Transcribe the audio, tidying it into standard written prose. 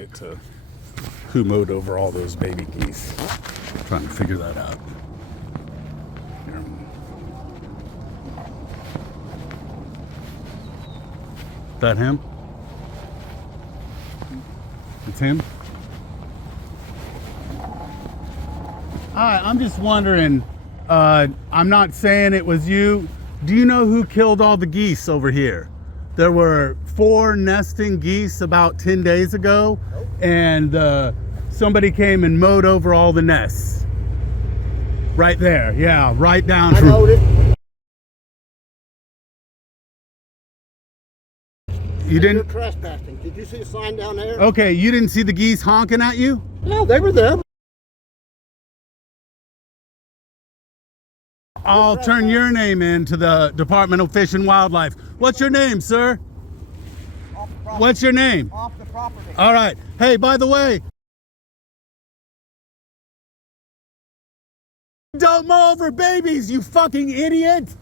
get to who mowed over all those baby geese. I'm trying to figure that out. Here. That him? It's him? Hi, I'm just wondering, I'm not saying it was you. Do you know who killed all the geese over here? There were 4 nesting geese about 10 days ago, and somebody came and mowed over all the nests. Right there, yeah, right down. I mowed it. You didn't? You're trespassing. Did you see a sign down there? Okay, you didn't see the geese honking at you? No, they were there. I'll turn your name in to the Department of Fish and Wildlife. What's your name, sir? What's your name? Off the property. All right. Hey, by the way, don't mow over babies, you fucking idiot!